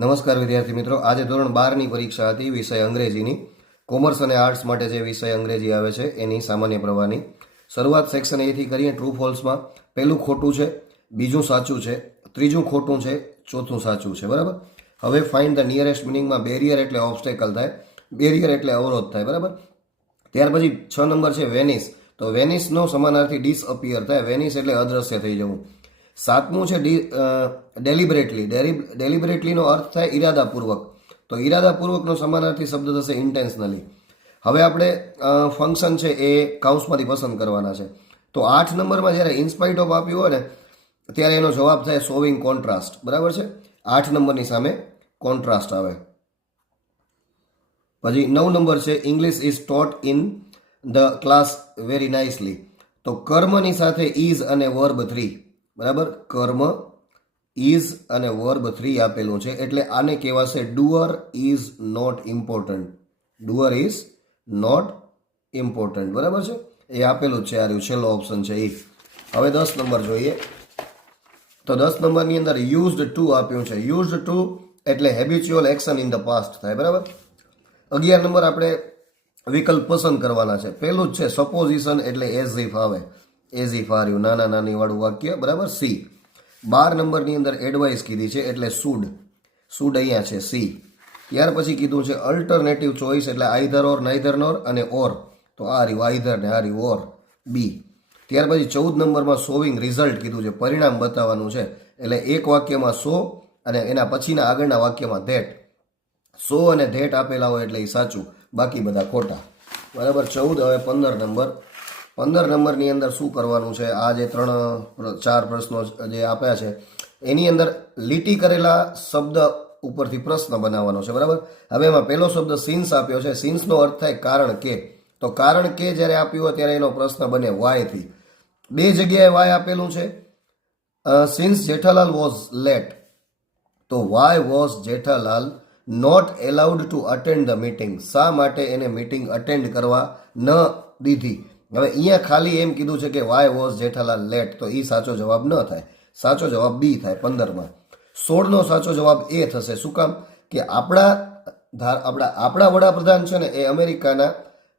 નમસ્કાર વિદ્યાર્થી મિત્રો, આજે ધોરણ 12ની પરીક્ષા હતી વિષય અંગ્રેજીની. કોમર્સ અને આર્ટ્સ માટે જે વિષય અંગ્રેજી આવે છે એની સામાન્ય પ્રવાહની શરૂઆત સેક્શન એથી કરીએ. ટ્રુ ફોલ્સમાં પહેલું ખોટું છે, બીજું સાચું છે, ત્રીજું ખોટું છે, ચોથું સાચું છે. બરાબર. હવે ફાઇન્ડ ધ નિયરેસ્ટ મિનિંગમાં બેરિયર એટલે ઓબ્સ્ટેકલ થાય, બેરિયર એટલે અવરોધ થાય. બરાબર. ત્યાર પછી 6 નંબર છે વેનિસ. તો વેનિસનો સમાનાર્થી ડિસઅપિયર થાય. વેનિસ એટલે અદ્રશ્ય થઈ જવું. 7મું છે ડેલિબરેટલી. ડેલિબરેટલીનો અર્થ થાય ઈરાદાપૂર્વક. તો ઈરાદાપૂર્વકનો સમાનાર્થી શબ્દ થશે ઇન્ટેન્શનલી. હવે આપણે ફંક્શન છે એ કાઉન્સમાંથી પસંદ કરવાના છે. તો 8 નંબરમાં જ્યારે ઇન્સ્પાઇટ ઓફ આપ્યું હોય ને ત્યારે એનો જવાબ થાય શોવિંગ કોન્ટ્રાસ્ટ. બરાબર છે. 8 નંબરની સામે કોન્ટ્રાસ્ટ આવે. પછી 9 નંબર છે English is taught in the class very nicely. તો કર્મની સાથે ઇઝ અને વર્બ 3. બરાબર. કર્મ, ઇઝ અને વર્બ 3 આપેલું છે એટલે આને કહેવાશે doer is not important. Doer is not important. બરાબર છે. એ આપેલું જ છે. આ છેલ્લો ઓપ્શન છે એ. હવે 10 નંબર જોઈએ. તો 10 નંબરની અંદર યુઝડ ટુ આપ્યું છે. યુઝડ ટુ એટલે habitual action in the past થાય. બરાબર. 11 નંબર આપણે વિકલ્પ પસંદ કરવાના છે. પહેલું જ છે સપોઝિશન એટલે એઝ ઇફ આવે. એઝ ઇફ આર્યું, નાના નાની વાળું વાક્ય. બરાબર. સી. 12 નંબરની અંદર એડવાઇસ કીધી છે એટલે શુડ. શુડ અહીંયા છે સી. ત્યાર પછી કીધું છે અલ્ટરનેટિવ ચોઇસ એટલે આઈધર ઓર, નાઈધર નોર અને ઓર. તો આ રહ્યું આઈધર ને આ રહ્યું ઓર, બી. ત્યાર પછી 14 નંબરમાં શોવિંગ રિઝલ્ટ કીધું છે, પરિણામ બતાવવાનું છે. એટલે એક વાક્યમાં સો અને એના પછીના આગળના વાક્યમાં ધેટ. સો અને ધેટ આપેલા હોય એટલે એ સાચું, બાકી બધા ખોટા. બરાબર. 14. હવે 15 નંબર. 15 નંબરની અંદર શું કરવાનું છે? આ જે 3-4 પ્રશ્નો જે આપ્યા છે એની અંદર લીટી કરેલા શબ્દ ઉપરથી પ્રશ્ન બનાવવાનો છે. બરાબર. હવે એમાં પહેલો શબ્દ સિન્સ આપ્યો છે. સિન્સનો અર્થ થાય કારણ કે. તો કારણ કે જ્યારે આપ્યું હોય ત્યારે એનો પ્રશ્ન બને વાયથી. બે જગ્યાએ વાય આપેલું છે. Since Jethalal was late. તો why was Jethalal not allowed to attend the meeting. શા માટે એને મીટિંગ અટેન્ડ કરવા ન દીધી? હવે અહીંયા ખાલી એમ કીધું છે કે વાય વોઝ જેઠાલાલ લેટ. તો એ સાચો જવાબ ન થાય. સાચો જવાબ બી થાય 15માં. 16નો સાચો જવાબ એ થશે. શું કામ? કે આપણા વડાપ્રધાન છે ને એ અમેરિકાના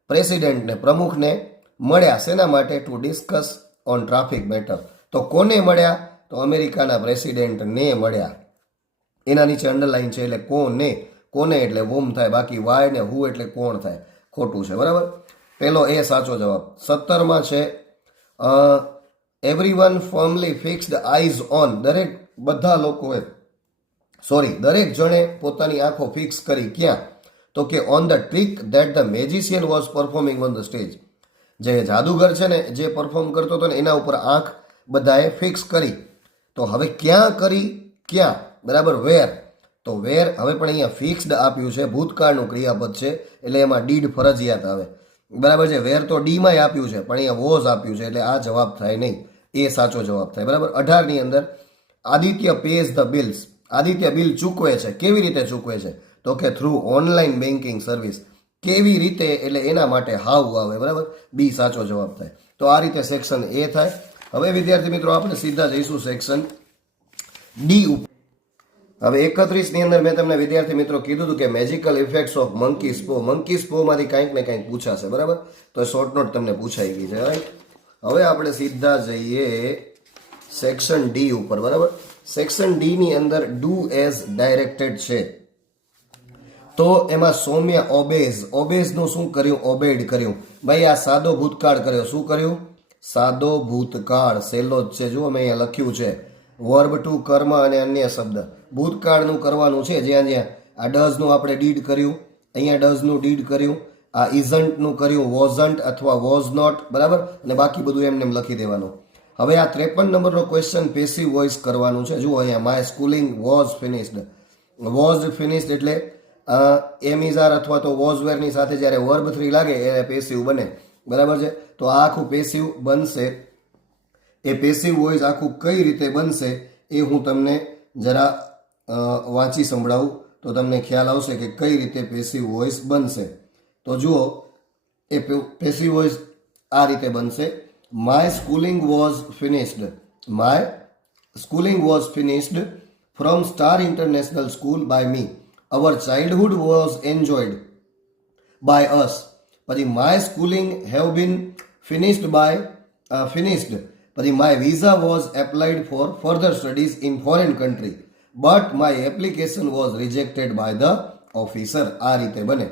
પ્રેસિડેન્ટને, પ્રમુખને મળ્યા. શેના માટે? To discuss on traffic matter. તો કોને મળ્યા? તો અમેરિકાના પ્રેસિડેન્ટને મળ્યા. એના નીચે અંડરલાઈન છે એટલે કોને. કોને એટલે વોમ થાય, બાકી વાય ને હુ એટલે કોણ થાય. ખોટું છે. બરાબર. પેલો એ સાચો જવાબ. 17માં છે એવરીવન ફર્મલી ફિક્સ્ડ આઈઝ ઓન. દરેક જણે પોતાની આંખો ફિક્સ કરી. ક્યાં? તો કે on the trick that the magician was performing on the stage. જે જાદુગર છે ને જે પરફોર્મ કરતો હતો ને એના ઉપર આંખ બધાએ ફિક્સ કરી. તો હવે ક્યાં કરી? ક્યાં? બરાબર. વેર. તો વેર. હવે પણ અહીંયા ફિક્સ્ડ આપ્યું છે, ભૂતકાળનું ક્રિયાપદ છે એટલે એમાં ડીડ ફરજિયાત આવે. બરાબર છે. વેર તો ડીમાં આપ્યું છે પણ અહીંયા વોઝ આપ્યું છે એટલે આ જવાબ થાય નહીં. એ સાચો જવાબ થાય. બરાબર. 18ની અંદર Aditya pays the bills. Aditya bill ચૂકવે છે. કેવી રીતે ચૂકવે છે? તો કે થ્રુ ઓનલાઈન બેન્કિંગ સર્વિસ. કેવી રીતે એટલે એના માટે હાઉ આવે. બરાબર. બી સાચો જવાબ થાય. તો આ રીતે સેક્શન એ થાય. હવે વિદ્યાર્થી મિત્રો આપણે સીધા જઈશું સેક્શન ડી ઉપર. હવે 31ની અંદર મેં તમને વિદ્યાર્થી મિત્રો કીધું હતું કે magical effects of monkey paw. મંકી સ્પોમાંથી કંઈક ને કંઈક પૂછાશે. બરાબર. તો શોર્ટ નોટ તમને પૂછાઈ ગઈ છે. રાઈટ. હવે આપણે સીધા જઈએ સેક્શન ડી ઉપર. બરાબર. સેક્શન ડી ની અંદર ડુ એઝ ડાયરેક્ટેડ છે. તો એમાં સૌમ્ય ઓબેઝનું શું કર્યું? ઓબેડ કર્યું. ભાઈ આ સાદો ભૂતકાળ કર્યો. શું કર્યું? સાદો ભૂતકાળ. સહેલો જ છે. જુઓ મેં અહીંયા લખ્યું છે વર્બ ટુ, કર્મ અને અન્ય શબ્દ. ભૂતકાળનું કરવાનું છે. જ્યાં આ ડઝનું આપણે ડીડ કર્યું, અહીંયા ડઝનું ડીડ કર્યું, આ ઇઝન્ટનું કર્યું, વોઝન્ટ અથવા વોઝ નોટ. બરાબર. અને બાકી બધું એમને એમ લખી દેવાનું. હવે આ 53 નંબરનો ક્વેશ્ચન પેસિવ વોઇસ કરવાનું છે. જુઓ અહીંયા my schooling was finished. Was finished એટલે એમ ઇઝ આર અથવા તો વોઝ વેરની સાથે જ્યારે વર્બ 3 લાગે એ પેસિવ બને. બરાબર છે. તો આ આખું પેસિવ બનશે. એ પેસિવ વોઇસ આખું કઈ રીતે બનશે એ હું તમને જરા વાંચી સંભળાવું તો તમને ખ્યાલ આવશે કે કઈ રીતે પેસિવ વોઇસ બનશે. તો જુઓ એ પેસિવ વોઇસ આ રીતે બનશે. My schooling was finished. My schooling was finished from Star International School by me. Our childhood was enjoyed by us. પછી my schooling have been finished. પછી my visa was applied for further studies in foreign country, but my application was rejected by the officer. આ રીતે બને.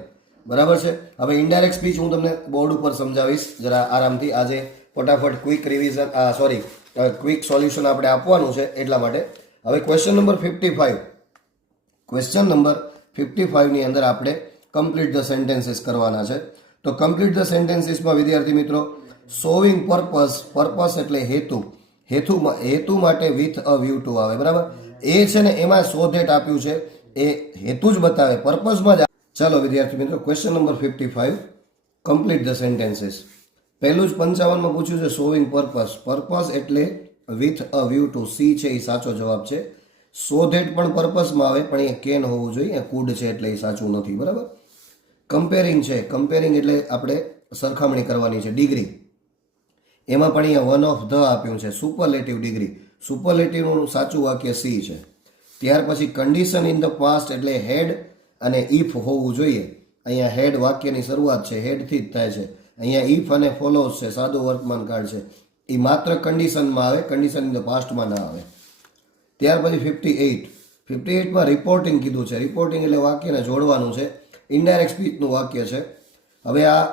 બરાબર છે. હવે indirect speech હું તમને બોર્ડ ઉપર સમજાવીશ જરા આરામથી. આજે ફટાફટ ક્વિક રિવિઝન ક્વિક સોલ્યુશન આપણે આપવાનું છે એટલા માટે. હવે ક્વેશ્ચન નંબર 55. ક્વેશ્ચન નંબર 55 ની અંદર આપણે કમ્પ્લીટ ધ સેન્ટેન્સીસ કરવાના છે. તો કમ્પ્લીટ ધ સેન્ટેન્સીસમાં વિદ્યાર્થી મિત્રો સોવિંગ પર્પસ એટલે હેતુ માટે વિથ અ વ્યૂ ટુ આવે. બરાબર. એ છે ને એમાં સો ધેટ આપ્યું છે, એ હેતુ જ બતાવે, પર્પઝમાં જ. ચાલો વિદ્યાર્થી મિત્રો question number 55 complete the sentences. પહેલું જ 55માં પૂછ્યું છે સોવિંગ પર્પસ એટલે with a view to. C છે એ સાચો જવાબ છે. સો ધેટ પણ પર્પસમાં આવે પણ એ કેન હોવું જોઈએ, કુડ છે એટલે એ સાચું નથી. બરાબર. કમ્પેરિંગ છે, કમ્પેરિંગ એટલે આપણે સરખામણી કરવાની છે. ડિગ્રી, એમાં પણ અહીંયા વન ઓફ ધ આપ્યું છે. સુપરલેટિવ ડિગ્રી, સુપરલેટિવનું સાચું વાક્ય સી છે. ત્યાર પછી કન્ડિશન ઇન ધ પાસ્ટ એટલે હેડ અને ઇફ હોવું જોઈએ. અહીંયા હેડ વાક્યની શરૂઆત છે, હેડથી જ થાય છે. અહીંયા ઇફ અને ફોલોઝ છે, સાદું વર્તમાન કાળ છે. એ માત્ર કન્ડિશનમાં આવે, કન્ડિશન ઇન ધ પાસ્ટમાં ના આવે. ત્યાર પછી 58માં રિપોર્ટિંગ કીધું છે. રિપોર્ટિંગ એટલે વાક્યને જોડવાનું છે, ઇનડાયરેક્ટ સ્પીચનું વાક્ય છે. હવે આ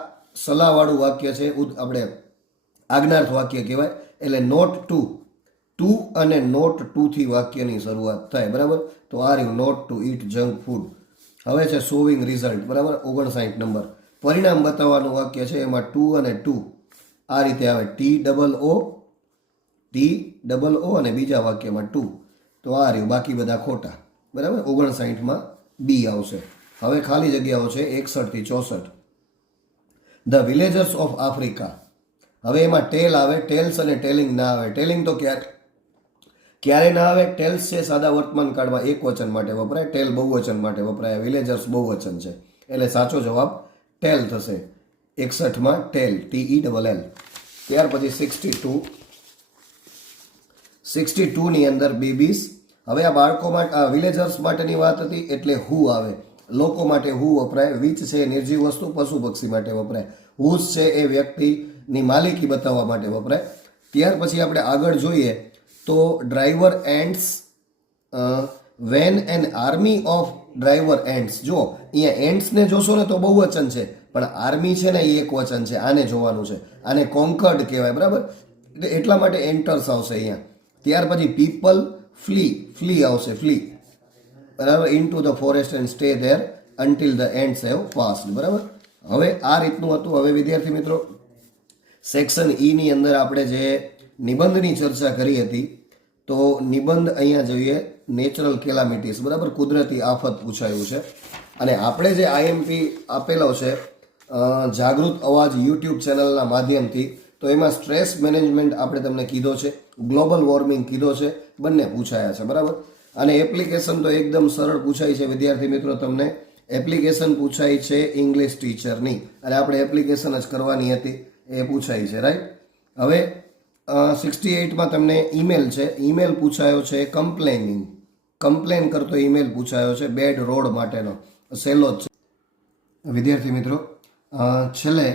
સલાહવાળું વાક્ય છે, આપણે આજ્ઞાર્થ વાક્ય કહેવાય. એટલે નોટ ટુ અને નોટ ટુથી વાક્યની શરૂઆત થાય. બરાબર. તો આ રહ્યું not to eat junk food. હવે છે શોવિંગ રિઝલ્ટ. બરાબર. 59 નંબર પરિણામ બતાવવાનું વાક્ય છે, એમાં ટુ અને ટુ આ રીતે આવે. ટી અને બીજા વાક્યમાં ટુ. તો આ રહ્યું, બાકી બધા ખોટા. બરાબર. 59માં બી આવશે. હવે ખાલી જગ્યાઓ છે 61 થી 64. The villagers of Africa. હવે એમાં ટેલ આવે, ટેલ્સ અને ટેલિંગ ના આવે. ટેલિંગ તો ક્યારે ના આવે? ટેલ્સ છે સાદા વર્તમાન કાળમાં એક વચન માટે વપરાય, ટેલ બહુવચન માટે વપરાય. વિલેજર્સ બહુવચન છે એટલે સાચો જવાબ ટેલ થશે. 61માં ટેલ, TELL. ત્યાર પછી 62 ની અંદર બેબીઝ. હવે આ બાળકો માટે, વિલેજર્સ માટેની વાત હતી એટલે હુ આવે. લોકો માટે હુ વપરાય. વિચ છે નિર્જીવ વસ્તુ, પશુ પક્ષી માટે વપરાય. હુઝ છે એ વ્યક્તિની માલિકી બતાવવા માટે વપરાય. ત્યાર પછી આપણે આગળ જોઈએ તો driver ends when an army of driver ends. જો અહીંયા એન્ડ્સને જોશો ને તો બહુવચન છે, પણ આર્મી છે ને એ એક વચન છે. આને જોવાનું છે. આને કોન્કર્ડ કહેવાય. બરાબર. એટલા માટે એન્ટર્સ આવશે અહીંયા. ત્યાર પછી પીપલ ફ્લી આવશે, ફ્લી. બરાબર. In to the forest and stay there until the ends have passed. બરાબર. હવે આ રીતનું હતું. હવે વિદ્યાર્થી મિત્રો સેક્શન ઈ ની અંદર આપણે જે નિબંધની ચર્ચા કરી હતી, તો નિબંધ અહીંયા જોઈએ નેચરલ કેલામિટીસ. બરાબર. કુદરતી આફત પૂછાયું છે. અને આપણે જે આઈએમપી આપેલો છે જાગૃત અવાજ યુટ્યુબ ચેનલના માધ્યમથી, તો એમાં સ્ટ્રેસ મેનેજમેન્ટ આપણે તમને કીધો છે, ગ્લોબલ વોર્મિંગ કીધો છે, બંને પૂછાયા છે. બરાબર. અને એપ્લિકેશન તો એકદમ સરળ પૂછાય છે વિદ્યાર્થી મિત્રો. તમને એપ્લિકેશન પૂછાય છે ઇંગ્લિશ ટીચરની, અને આપણે એપ્લિકેશન જ કરવાની હતી, એ પૂછાય છે. રાઈટ. હવે 68માં તમને ઈમેલ છે. ઈમેલ પૂછાયો છે કમ્પ્લેન કરતો ઈમેલ પૂછાયો છે બેડ રોડ માટેનો, સહેલો જ છે વિદ્યાર્થી મિત્રો. છેલ્લે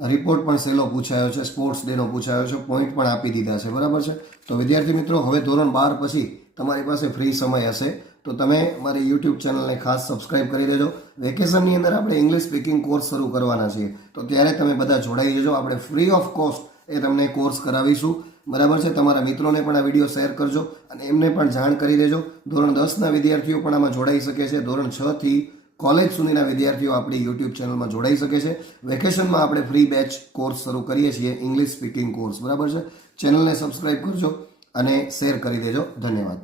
રિપોર્ટ પણ સહેલો પૂછાયો છે, સ્પોર્ટ્સ ડેનો પૂછાયો છે, પોઈન્ટ પણ આપી દીધા છે. બરાબર છે. તો વિદ્યાર્થી મિત્રો હવે ધોરણ 12 પછી તમારી પાસે ફ્રી સમય હશે તો તમે મારી યુટ્યુબ ચેનલને ખાસ સબસ્ક્રાઇબ કરી દેજો. વેકેશનની અંદર આપણે ઇંગ્લિશ સ્પીકિંગ કોર્સ શરૂ કરવાના છીએ, તો ત્યારે તમે બધા જોડાઈ જજો. આપણે ફ્રી ઓફ કોસ્ટ એ તમને કોર્સ કરાવીશું. બરાબર છે. તમારા મિત્રોને પણ આ વિડીયો શેર કરજો અને એમને પણ જાણ કરી દેજો. ધોરણ 10ના વિદ્યાર્થીઓ પણ આમાં જોડાઈ શકે છે. ધોરણ 6 થી કોલેજ સુધીના વિદ્યાર્થીઓ આપણી યુટ્યુબ ચેનલમાં જોડાઈ શકે છે. વેકેશનમાં આપણે ફ્રી બેચ કોર્સ શરૂ કરીએ છીએ, ઇંગ્લિશ સ્પીકિંગ કોર્સ. બરાબર છે. ચેનલને સબસ્ક્રાઇબ કરજો અને શેર કરી દેજો. ધન્યવાદ.